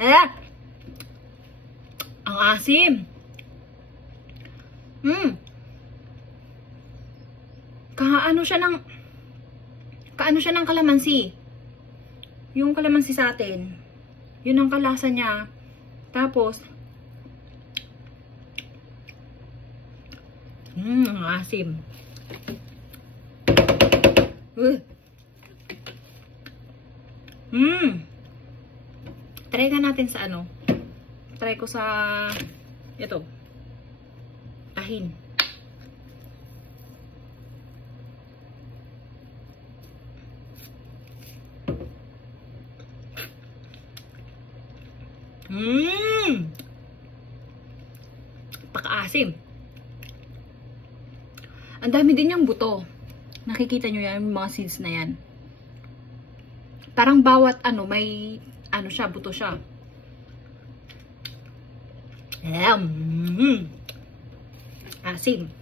Eh! Ang asim. Kaano siya ng kalamansi. Yung kalamansi sa atin. Yun ang kalasa niya. Tapos, ang asim. Try ka natin sa ano. Try ko sa ito. Tahin. Paka-asim. Ang dami din yung buto. Nakikita nyo yan, yung mga seeds na yan. Parang bawat ano, may ano siya, buto siya. Asim.